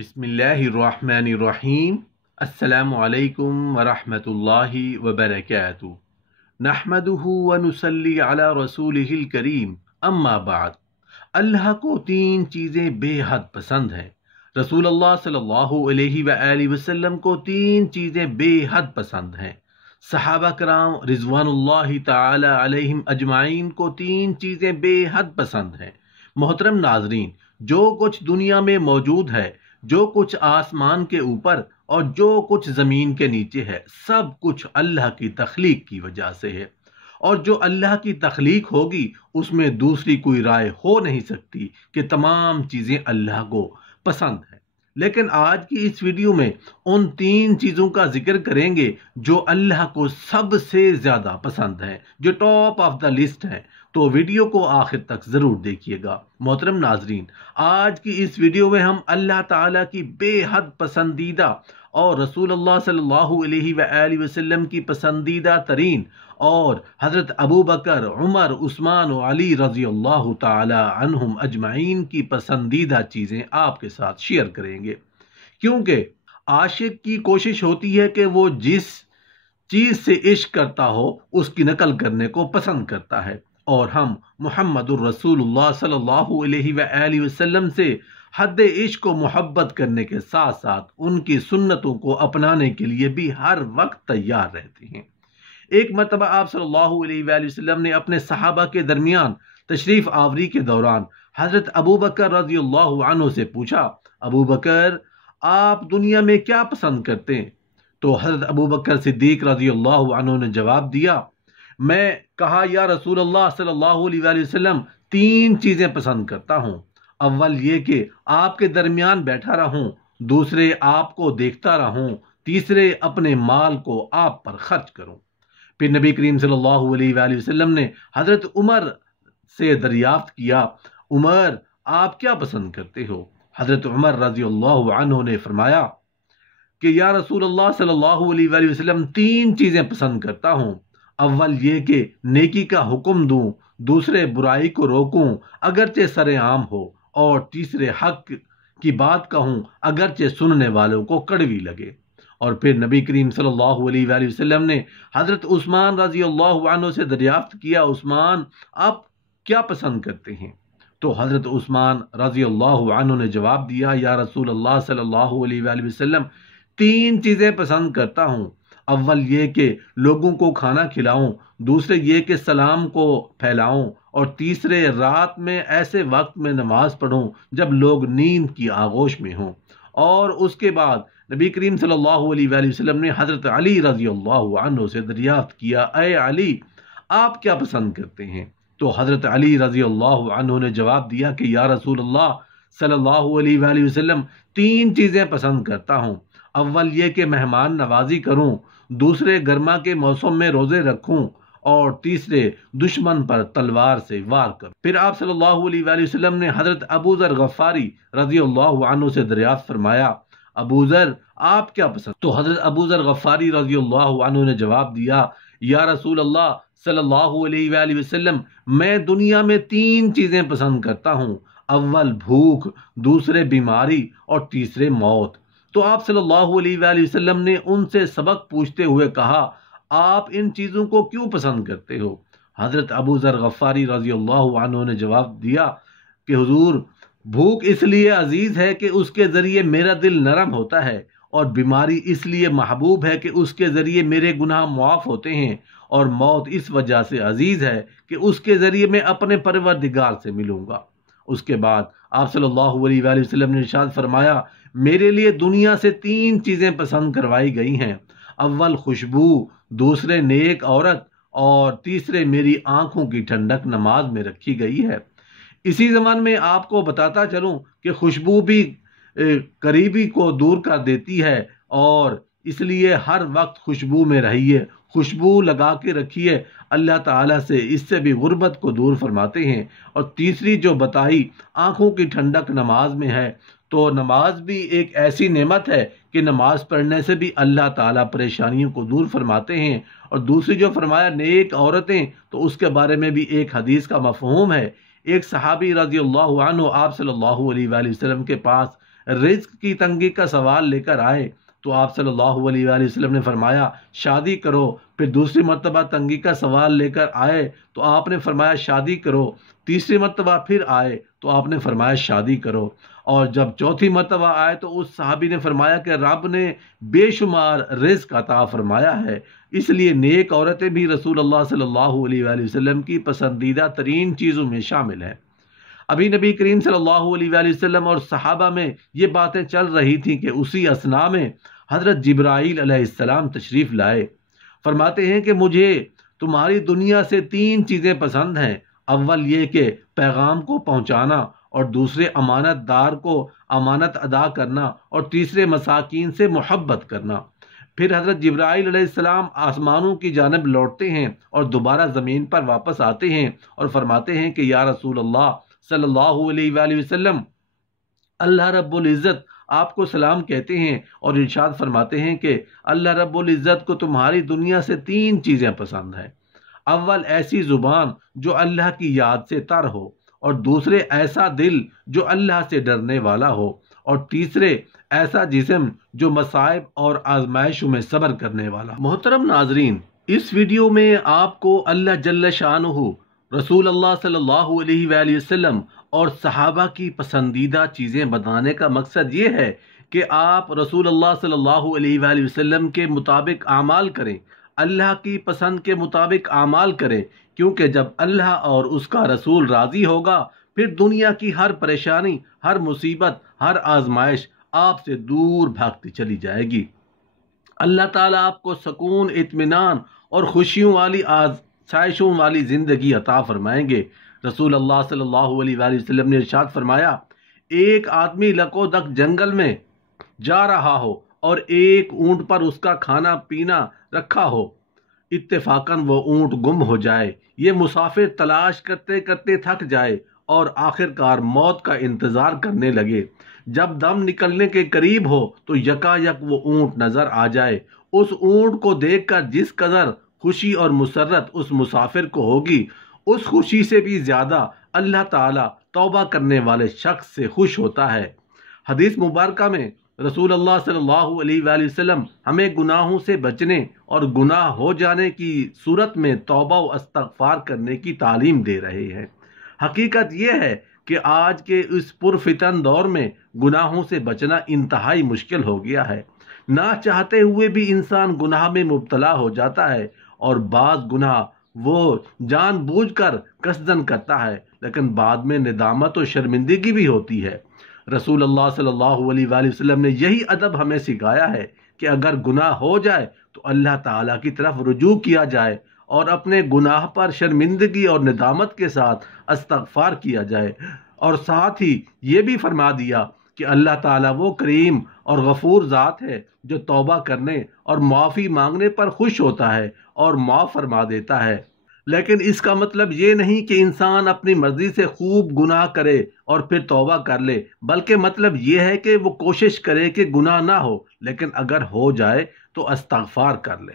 बिस्मिल्लाहिर्रहमानिर्रहीम। अस्सलामु अलैकुम वरहमतुल्लाहि वबरकातुहू। नहमदुहु व नुसल्ली अला रसूलिहिल करीम। अम्मा बाद। अल्लाह को तीन चीज़ें बेहद पसंद हैं। रसूलुल्लाह सल्लल्लाहु अलैहि वसल्लम को तीन चीज़ें बेहद पसंद हैं। सहाबा कराम रिज़वानुल्लाहि ताला अलैहिम अजमाइन को तीन चीज़ें बेहद पसंद हैं। मोहतरम नाजरीन, जो कुछ दुनिया में मौजूद है, जो कुछ आसमान के ऊपर और जो कुछ ज़मीन के नीचे है, सब कुछ अल्लाह की तख्लीक की वजह से है। और जो अल्लाह की तख्लीक होगी उसमें दूसरी कोई राय हो नहीं सकती कि तमाम चीज़ें अल्लाह को पसंद है। लेकिन आज की इस वीडियो में उन तीन चीज़ों का जिक्र करेंगे जो अल्लाह को सबसे ज़्यादा पसंद है, जो टॉप ऑफ द लिस्ट है। तो वीडियो को आखिर तक ज़रूर देखिएगा। मोहतरम नाजरीन, आज की इस वीडियो में हम अल्लाह ताला की बेहद पसंदीदा और रसूलुल्लाह सल्लल्लाहु अलैहि वसल्लम की पसंदीदा तरीन और हज़रत अबू बकर, उमर, उस्मान और अली रज़ी अल्लाह ताला अन्हुम अजमाइन की पसंदीदा चीज़ें आपके साथ शेयर करेंगे। क्योंकि आशिक की कोशिश होती है कि वो जिस चीज़ से इश्क करता हो उसकी नकल करने को पसंद करता है, और हम मुहम्मदुर रसूलुल्लाह सल्लल्लाहु अलैहि वसल्लम से हद इश्क को मोहब्बत करने के साथ साथ उनकी सुन्नतों को अपनाने के लिए भी हर वक्त तैयार रहते हैं। एक मरतबा आप सल्लल्लाहु अलैहि वसल्लम ने अपने सहाबा के दरमियान तशरीफ आवरी के दौरान हज़रत अबू बकर रज़ियल्लाहु अन्हु से पूछा, अबू बकर, आप दुनिया में क्या पसंद करते हैं? तो हज़रत अबू बकर सिद्दीक रज़ियल्लाहु अन्हु ने जवाब दिया, मैं कहा, या रसूल अल्लाह सल्लल्लाहु अलैहि वसल्लम, तीन चीज़ें पसंद करता हूँ। अव्वल ये कि आपके दरमियान बैठा रहूँ, दूसरे आपको देखता रहूँ, तीसरे अपने माल को आप पर खर्च करूँ। फिर नबी करीम सल्लल्लाहु अलैहि वसल्लम ने हज़रत उमर से दरियाफ्त किया, उमर, आप क्या पसंद करते हो? हज़रत उमर रज़ियल्लाहु अन्हु ने फरमाया कि या रसूल अल्लाह सल्लल्लाहु अलैहि वसल्लम, तीन चीज़ें पसंद करता हूँ। अव्वल ये कि नेकी का हुक्म दूँ, दूसरे बुराई को रोकूं अगरचे सरेआम हो, और तीसरे हक की बात कहूँ अगरचे सुनने वालों को कड़वी लगे। और फिर नबी करीम सल्लल्लाहु अलैहि वसल्लम ने हज़रत उस्मान रज़ियल्लाहु अन्हु से दरियाफ्त किया, उस्मान, आप क्या पसंद करते हैं? तो हज़रत उस्मान रज़ियल्लाहु अन्हु ने जवाब दिया, या रसूल अल्लाह सल्लल्लाहु अलैहि वसल्लम, तीन चीज़ें पसंद करता हूँ। अव्वल ये कि लोगों को खाना खिलाऊं, दूसरे ये कि सलाम को फैलाऊं, और तीसरे रात में ऐसे वक्त में नमाज पढ़ूं जब लोग नींद की आगोश में हों। और उसके बाद नबी करीम सल्लल्लाहु अलैहि वसल्लम ने हज़रत अली रज़ियल्लाहु अन्हु से दरियाफ्त किया, अय अली, आप क्या पसंद करते हैं? तो हज़रत अली रज़ियल्लाहु अन्हु ने जवाब दिया कि या रसूल अल्लाह सल्लल्लाहु अलैहि वसल्लम, तीन चीज़ें पसंद करता हूँ। अव्वल ये कि मेहमान नवाजी करूं, दूसरे गर्मा के मौसम में रोज़े रखूं, और तीसरे दुश्मन पर तलवार से वार करूं। फिर आप सल्लल्लाहु अलैहि वसल्लम ने हज़रत अबू ज़र गफ़ारी रज़ियल्लाहु अन्हु से दरियाफ्त फरमाया, अबू ज़र, आप क्या पसंद? तो हज़रत अबू ज़र गफ़ारी रज़ियल्लाहु अन्हु ने जवाब दिया, या रसूल अल्लाह सल्लल्लाहु अलैहि वसल्लम, मैं दुनिया में तीन चीज़ें पसंद करता हूँ। अव्वल भूख, दूसरे बीमारी, और तीसरे मौत। तो आप सल्लल्लाहु अलैहि वसल्लम ने उनसे सबक पूछते हुए कहा, आप इन चीज़ों को क्यों पसंद करते हो? हज़रत अबू ज़र गफ़ारी रज़ियल्लाहु अन्हु ने जवाब दिया कि हुज़ूर, भूख इसलिए अजीज़ है कि उसके ज़रिए मेरा दिल नरम होता है, और बीमारी इसलिए महबूब है कि उसके ज़रिए मेरे गुनाह मुआफ़ होते हैं, और मौत इस वजह से अजीज़ है कि उसके ज़रिए मैं अपने परवरदिगार से मिलूँगा। उसके बाद आप सल्लल्लाहु अलैहि वसल्लम ने इरशाद फरमाया, मेरे लिए दुनिया से तीन चीज़ें पसंद करवाई गई हैं। अव्वल खुशबू, दूसरे नेक औरत, और तीसरे मेरी आंखों की ठंडक नमाज में रखी गई है। इसी ज़मान में आपको बताता चलूं कि खुशबू भी करीबी को दूर कर देती है, और इसलिए हर वक्त खुशबू में रहिए, खुशबू लगा के रखिए। अल्लाह ताला से इससे भी गुर्बत को दूर फरमाते हैं। और तीसरी जो बताई, आंखों की ठंडक नमाज में है, तो नमाज भी एक ऐसी नेमत है कि नमाज पढ़ने से भी अल्लाह ताला परेशानियों को दूर फरमाते हैं। और दूसरी जो फरमाया नेक औरतें, तो उसके बारे में भी एक हदीस का मफ़हूम है। एक सहाबी रज़ियल्लाहु अन्हु आप सल्लल्लाहु अलैहि वसल्लम के पास رزق کی تنگی کا سوال لے کر آئے تو آپ صلی اللہ علیہ وآلہ وسلم نے فرمایا شادی کرو، پھر دوسری مرتبہ تنگی کا سوال لے کر آئے تو آپ نے فرمایا شادی کرو، تیسری مرتبہ پھر آئے تو آپ نے فرمایا شادی کرو، اور جب چوتھی مرتبہ آئے تو اس صحابی نے فرمایا کہ رب نے بے شمار رزق عطا فرمایا ہے، اس لیے نیک عورتیں بھی رسول اللہ صلی اللہ علیہ وآلہ وسلم کی پسندیدہ ترین چیزوں میں شامل ہیں۔ ابھی نبی کریم صلی اللہ علیہ وآلہ وسلم اور صحابہ میں یہ باتیں چل رہی تھیں کہ اسی اثناء میں حضرت جبرائیل علیہ السلام تشریف لائے۔ فرماتے ہیں کہ مجھے تمہاری دنیا سے 3 چیزیں پسند ہیں، اول یہ کہ پیغام کو پہنچانا، اور دوسرے امانت دار کو امانت ادا کرنا، اور تیسرے مساکین سے محبت کرنا۔ پھر حضرت جبرائیل علیہ السلام آسمانوں کی جانب لوٹتے ہیں اور دوبارہ زمین پر واپس آتے ہیں اور فرماتے ہیں کہ یا رسول اللہ صلی اللہ علیہ وآلہ وسلم، اللہ رب العزت آپ کو سلام کہتے ہیں اور ارشاد فرماتے ہیں کہ اللہ رب العزت کو تمہاری دنیا سے 3 چیزیں پسند ہیں، اول ایسی زبان جو اللہ کی یاد سے تر ہو، اور دوسرے ایسا دل جو اللہ سے ڈرنے والا ہو، اور تیسرے ایسا جسم جو مصائب اور آزمائشوں میں صبر کرنے والا۔ محترم ناظرین، اس ویڈیو میں آپ کو اللہ جل شانہ، رسول اللہ صلی اللہ علیہ وآلہ وسلم اور صحابہ کی پسندیدہ چیزیں بتانے کا مقصد یہ ہے کہ آپ رسول اللہ صلی اللہ علیہ وآلہ وسلم کے مطابق اعمال کریں، اللہ کی پسند کے مطابق اعمال کریں، کیونکہ جب اللہ اور اس کا رسول راضی ہوگا پھر دنیا کی ہر پریشانی، ہر مصیبت، ہر آزمائش آپ سے دور بھاگتی چلی جائے گی۔ اللہ تعالیٰ آپ کو سکون، اطمینان اور خوشیوں والی آسائشوں والی زندگی عطا فرمائیں گے۔ رسول اللہ صلی اللہ علیہ وآلہ وسلم نے ارشاد فرمایا، ایک آدمی لکودک جنگل میں جا رہا ہو اور ایک اونٹ پر اس کا کھانا پینا رکھا ہو، اتفاقاً وہ اونٹ گم ہو جائے، یہ مسافر تلاش کرتے کرتے تھک جائے اور آخر کار موت کا انتظار کرنے لگے۔ جب دم نکلنے کے قریب ہو تو یکا یک وہ اونٹ نظر آ جائے۔ اس اونٹ کو دیکھ کر جس قدر خوشی اور مسرت اس مسافر کو ہوگی، اس خوشی سے بھی زیادہ اللہ تعالیٰ توبہ کرنے والے شخص سے خوش ہوتا ہے۔ حدیث مبارکہ میں رسول اللہ صلی اللہ علیہ وآلہ وسلم ہمیں گناہوں سے بچنے اور گناہ ہو جانے کی صورت میں توبہ و استغفار کرنے کی تعلیم دے رہے ہیں۔ حقیقت یہ ہے کہ آج کے اس پرفتن دور میں گناہوں سے بچنا انتہائی مشکل ہو گیا ہے۔ نہ چاہتے ہوئے بھی انسان گناہ میں مبتلا ہو جاتا ہے، اور بعض گناہ وہ جان بوجھ کر قصدن کرتا ہے، لیکن بعد میں ندامت و شرمندگی بھی ہوتی ہے۔ رسول اللہ صلی اللہ علیہ وآلہ وسلم نے یہی ادب ہمیں سکھایا ہے کہ اگر گناہ ہو جائے تو اللہ تعالیٰ کی طرف رجوع کیا جائے اور اپنے گناہ پر شرمندگی اور ندامت کے ساتھ استغفار کیا جائے، اور ساتھ ہی یہ بھی فرما دیا کہ اللہ تعالیٰ وہ کریم اور غفور ذات ہے جو توبہ کرنے اور معافی مانگنے پر خوش ہوتا ہے اور معاف فرما دیتا ہے۔ لیکن اس کا مطلب یہ نہیں کہ انسان اپنی مرضی سے خوب گناہ کرے اور پھر توبہ کر لے، بلکہ مطلب یہ ہے کہ وہ کوشش کرے کہ گناہ نہ ہو، لیکن اگر ہو جائے تو استغفار کر لے۔